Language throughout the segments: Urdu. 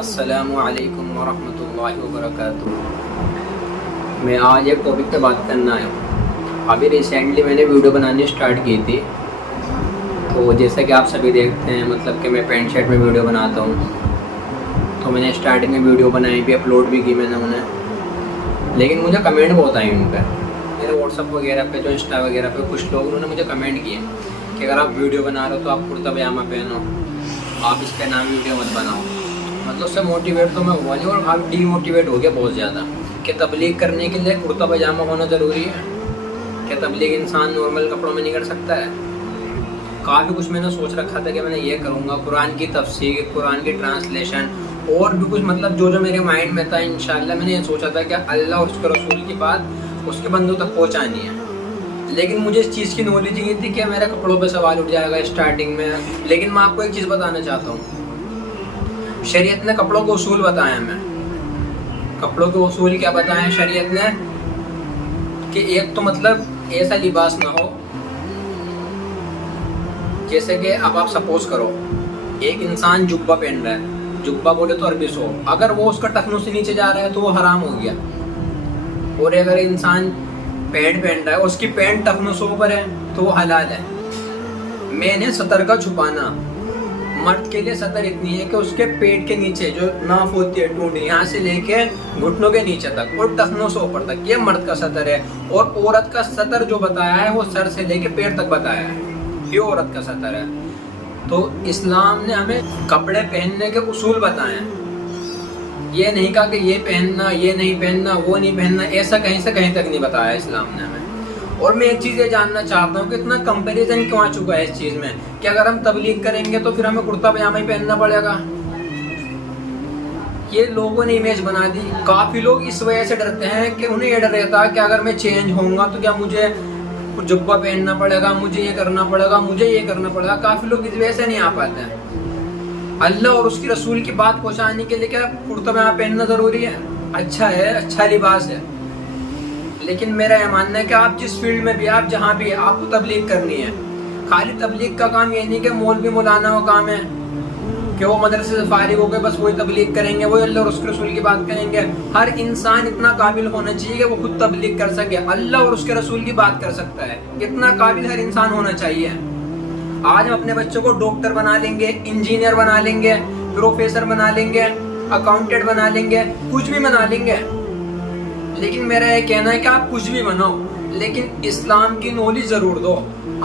السلام علیکم ورحمۃ اللہ وبرکاتہ۔ میں آج ایک ٹاپک پہ بات کرنا آیا ہوں۔ ابھی ریسنٹلی میں نے ویڈیو بنانی اسٹارٹ کی تھی، تو جیسا کہ آپ سبھی دیکھتے ہیں مطلب کہ میں پینٹ شرٹ میں ویڈیو بناتا ہوں، تو میں نے اسٹارٹنگ میں ویڈیو بنائی بھی، اپلوڈ بھی کی میں نے انہیں، لیکن مجھے کمنٹ بہت آئے ان پہ، میرے واٹس ایپ وغیرہ پہ، جو انسٹا وغیرہ پہ کچھ لوگ انہوں نے مجھے کمنٹ کیے کہ اگر آپ ویڈیو بنا رہے ہو تو آپ کرتا پاجامہ پہنو، آپ اس پہ نام ویڈیو مت بناؤ۔ مطلب اس سے موٹیویٹ تو میں ہوا نہیں، اور آپ ڈی موٹیویٹ ہو گیا بہت زیادہ کہ تبلیغ کرنے کے لیے کرتا پاجامہ ہونا ضروری ہے، کہ تبلیغ انسان نارمل کپڑوں میں نہیں کر سکتا ہے۔ کافی کچھ میں نے سوچ رکھا تھا کہ میں نے یہ کروں گا، قرآن کی تفسیر، قرآن کی ٹرانسلیشن، اور بھی کچھ مطلب جو میرے مائنڈ میں تھا، انشاءاللہ میں نے یہ سوچا تھا کہ اللہ اور اس کے رسول کی بات اس کے بندوں تک پہنچانی ہے۔ لیکن مجھے اس چیز کی نالج ہی نہیں تھی کہ میرے کپڑوں پہ سوال اٹھ جائے گا اسٹارٹنگ میں۔ لیکن میں آپ کو ایک چیز بتانا چاہتا ہوں، شریعت نے کپڑوں کو اصول بتایا، میں کپڑوں کے اصول کیا بتائیں شریعت نے، کہ ایک تو مطلب ایسا لباس نہ ہو جیسے کہ اب آپ سپوز کرو ایک انسان جبہ پہن رہا ہے، جبہ بولے تو عربی سو، اگر وہ اس کا ٹخنوں سے نیچے جا رہا ہے تو وہ حرام ہو گیا، اور اگر انسان پینٹ پہن رہا ہے اس کی پینٹ ٹخنوں سے اوپر ہے تو وہ حلال ہے۔ میں نے سطر کا چھپانا، مرد کے لیے سطر اتنی ہے کہ اس کے پیٹ کے نیچے جو ناف ہوتی ہے ٹونڈی، یہاں سے لے کے گھٹنوں کے نیچے تک اور ٹخنوں سے اوپر تک، یہ مرد کا سطر ہے۔ اور عورت کا سطر جو بتایا ہے وہ سر سے لے کے پیر تک بتایا ہے، یہ عورت کا سطر ہے۔ تو اسلام نے ہمیں کپڑے پہننے کے اصول بتائے ہیں، یہ نہیں کہا کہ یہ پہننا، یہ نہیں پہننا، وہ نہیں پہننا، ایسا کہیں سے کہیں تک نہیں بتایا اسلام نے ہمیں۔ اور میں ایک چیز یہ جاننا چاہتا ہوں کہ اتنا کمپیریزن کیوں آ چکا ہے اس چیز میں کہ اگر ہم تبلیغ کریں گے تو پھر ہمیں کرتا پاجامہ ہی پہننا پڑے گا۔ یہ لوگوں نے امیج بنا دی۔ کافی لوگ اس وجہ سے ڈرتے ہیں کہ انہیں یہ ڈر رہتا ہے کہ اگر میں چینج ہوں گا تو کیا مجھے جبہ پہننا پڑے گا، مجھے یہ کرنا پڑے گا، مجھے یہ کرنا پڑے گا۔ کافی لوگ اس وجہ سے نہیں آ پاتے ہیں۔ اللہ اور اس کی رسول کی بات پہنچانے کے لیے کیا کرتا پاجامہ پہننا ضروری ہے؟ اچھا ہے، اچھا لباس ہے، لیکن میرا یہ ماننا ہے کہ آپ جس فیلڈ میں بھی، آپ جہاں بھی آپ کو تبلیغ کرنی ہے، خالی تبلیغ کا کام یہ نہیں کہ مولوی مولانا کا کام ہے کہ وہ مدرسے سے فارغ ہو گئے بس وہی تبلیغ کریں گے، وہی اللہ اور اس کے رسول کی بات کریں گے۔ ہر انسان اتنا قابل ہونا چاہیے کہ وہ خود تبلیغ کر سکے، اللہ اور اس کے رسول کی بات کر سکتا ہے، اتنا قابل ہر انسان ہونا چاہیے۔ آج ہم اپنے بچوں کو ڈاکٹر بنا لیں گے، انجینئر بنا لیں گے، پروفیسر بنا لیں گے، اکاؤنٹنٹ بنا لیں گے، کچھ بھی بنا لیں گے، لیکن میرا یہ کہنا ہے کہ آپ کچھ بھی بناؤ لیکن اسلام کی نالج ضرور دو۔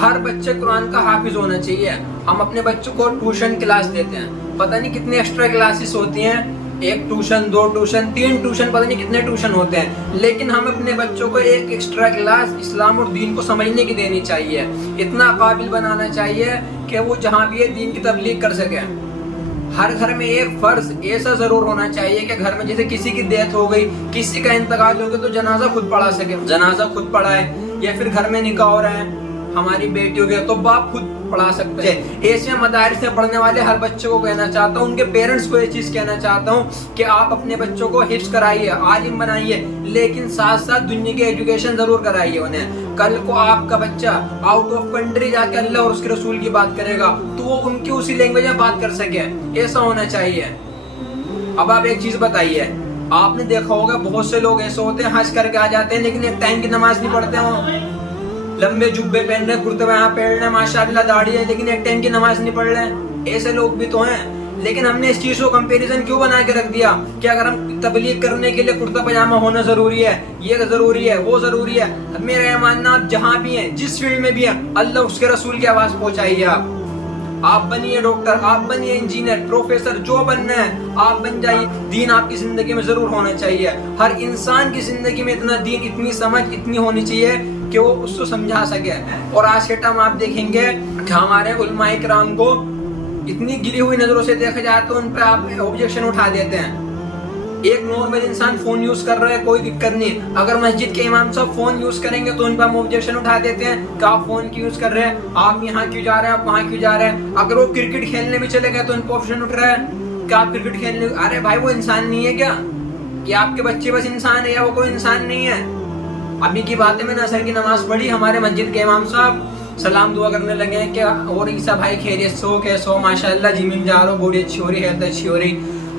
ہر بچے قرآن کا حافظ ہونا چاہیے۔ ہم اپنے بچوں کو ٹیوشن کلاس دیتے ہیں، پتہ نہیں کتنے ایکسٹرا کلاسز ہوتی ہیں، 1 ٹیوشن، 2 ٹیوشن، 3 ٹیوشن، پتہ نہیں کتنے ٹیوشن ہوتے ہیں، لیکن ہم اپنے بچوں کو ایک ایکسٹرا کلاس اسلام اور دین کو سمجھنے کی دینی چاہیے، اتنا قابل بنانا چاہیے کہ وہ جہاں بھی ہے دین کی تبلیغ کر سکے۔ ہر گھر میں ایک فرض ایسا ضرور ہونا چاہیے کہ گھر میں جیسے کسی کی ڈیتھ ہو گئی، کسی کا انتقال ہو گیا تو جنازہ خود پڑھا سکے، جنازہ خود پڑھائے، یا پھر گھر میں نکاح ہو رہا ہے، ہماری بیٹی ہو گیا تو باپ خود پڑھا سکتے ہیں۔ ایسے مدارس میں پڑھنے والے ہر بچے کو کہنا چاہتا ہوں، ان کے پیرنٹس کو یہ چیز کہنا چاہتا ہوں کہ آپ اپنے بچوں کو حفظ کرائیے، عالم بنائیے، لیکن ساتھ ساتھ دنیا کی ایجوکیشن ضرور کرائیے انہیں۔ کل کو آپ کا بچہ آؤٹ آف کنٹری جا کے اللہ اور اس کے رسول کی بات کرے گا تو وہ ان کی اسی لینگویج میں بات کر سکے، ایسا ہونا چاہیے۔ اب آپ ایک چیز بتائیے، آپ نے دیکھا ہوگا بہت سے لوگ ایسے ہوتے ہیں حج کر کے آ جاتے ہیں لیکن ایک ٹائم کی نماز نہیں پڑھتے ہوں، لمبے جبے پہن رہے، کرتے پاجامہ پہن رہے، ماشاءاللہ داڑھی ہے، لیکن ایک ٹائم کی نماز نہیں پڑھ رہے، ایسے لوگ بھی تو ہیں۔ لیکن ہم نے اس چیز کو کمپیریزن کیوں بنا کے رکھ دیا کہ اگر ہم تبلیغ کرنے کے لیے کرتا پاجامہ ہونا ضروری ہے، یہ ضروری ہے، وہ ضروری ہے۔ میرا یہ ماننا، آپ جہاں بھی ہیں، جس فیلڈ میں بھی ہیں، اللہ اس کے رسول کی آواز پہنچائیے۔ آپ بنیے ڈاکٹر، آپ بنیے انجینئر، پروفیسر، جو بننا ہے آپ بن جائیے، دین آپ کی زندگی میں ضرور ہونا چاہیے۔ ہر انسان کی زندگی میں اتنا دین، اتنی سمجھ اتنی ہونی چاہیے کہ وہ اس کو سمجھا سکے۔ اور آج کے ٹائم آپ دیکھیں گے کہ ہمارے علماء کرام کو اتنی گری ہوئی نظروں سے دیکھا جائے تو ان پہ آپ آبجیکشن اٹھا دیتے ہیں۔ ایک نارمل انسان فون یوز کر رہا ہے، کوئی دقت نہیں، اگر مسجد کے امام صاحب فون یوز کریں گے تو ان پہ ہم آبجیکشن اٹھا دیتے ہیں کہ آپ فون کیوں یوز کر رہے ہیں، آپ یہاں کیوں جا رہے ہیں، آپ وہاں کیوں جا رہے ہیں۔ اگر وہ کرکٹ کھیلنے بھی چلے گئے تو ان پہ آبجیکشن اٹھ رہا ہے کہ آپ کرکٹ کھیلنے، ارے بھائی وہ انسان نہیں ہے کیا؟ کہ آپ کے بچے بس انسان ہے یا وہ کوئی انسان نہیں ہے؟ ابھی کی بات ہے، میں نے عصر کی نماز پڑھی، ہمارے مسجد کے امام صاحب سلام دعا کرنے لگے ہیں کہ اور عیسیٰ بھائی خیریت سے ہو، کیسے ہو، ماشاءاللہ جم جا رہا ہو، باڈی اچھی ہو رہی، ہیلتھ اچھی ہو رہی۔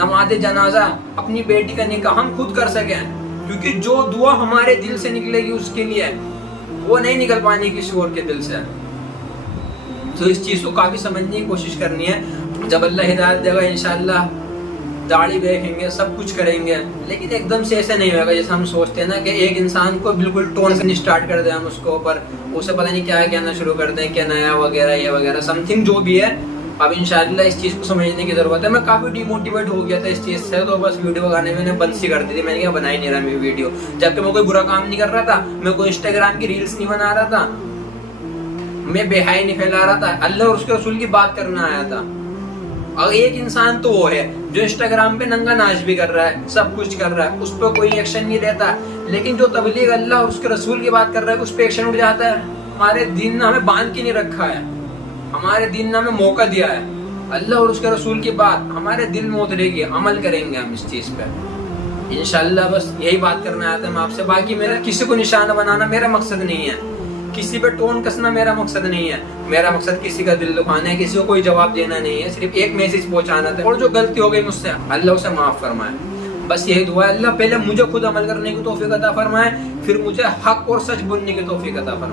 نماز جنازہ، اپنی بیٹی کا نکاح ہم خود کر سکیں، کیونکہ جو دعا ہمارے دل سے نکلے گی اس کے لیے، وہ نہیں نکل پانی کسی اور کے دل سے. تو اس چیز کو کافی سمجھنے کی کوشش کرنی ہے. جب اللہ ہدایت دے گا انشاءاللہ داڑھی دیکھیں گے، سب کچھ کریں گے، لیکن ایک دم سے ایسے نہیں ہوگا جیسے ہم سوچتے ہیں نا کہ ایک انسان کو بالکل ٹون کرنی اسٹارٹ کر دیں ہم اس کے اوپر، اسے پتہ نہیں کیا کہنا شروع کر دیں، کیا نیا وغیرہ یہ وغیرہ سم تھنگ جو بھی ہے. اب انشاءاللہ اس چیز کو سمجھنے کی ضرورت ہے. میں کافی ڈی موٹیویٹ ہو گیا تھا اس چیز سے، تو بس ویڈیو بنانے میں نے بند سی کر دی تھی. میں نے کہا بنا ہی نہیں رہا میں ویڈیو، جبکہ میں کوئی برا کام نہیں کر رہا تھا، میں کوئی انسٹاگرام کی ریلز نہیں بنا رہا تھا، میں بے حیائی نہیں پھیلا رہا تھا، اللہ اور اس کے رسول کی بات کرنا آیا تھا. اور ایک انسان تو وہ ہے جو انسٹاگرام پہ ننگا ناچ بھی کر رہا ہے، سب کچھ کر رہا ہے، اس پہ کوئی ایکشن نہیں لیتا، لیکن جو تبلیغ اللہ اور اس کے رسول کی بات کر رہا ہے اس پہ ایکشن اٹھ جاتا ہے. ہمارے دین نے ہمیں باندھ کے نہیں رکھا ہے، ہمارے دین نے ہمیں موقع دیا ہے. اللہ اور اس کے رسول کی بات ہمارے دل میں اترے گی، عمل کریں گے ہم اس چیز پہ انشاءاللہ. بس یہی بات کرنا آتا ہے میں آپ سے. باقی میرا کسی کو نشانہ بنانا میرا مقصد نہیں ہے، کسی پہ ٹون کسنا میرا مقصد نہیں ہے. میرا مقصد کسی کا دل دکھانا ہے، کسی کو کوئی جواب دینا نہیں ہے، صرف ایک میسج پہنچانا تھا. اور جو غلطی ہو گئی مجھ سے اللہ اسے معاف فرمائے. بس یہی دعا ہے، اللہ پہلے مجھے خود عمل کرنے کی توفیق عطا فرمائے، پھر مجھے حق اور سچ بولنے کی توفیق عطا فرمائے.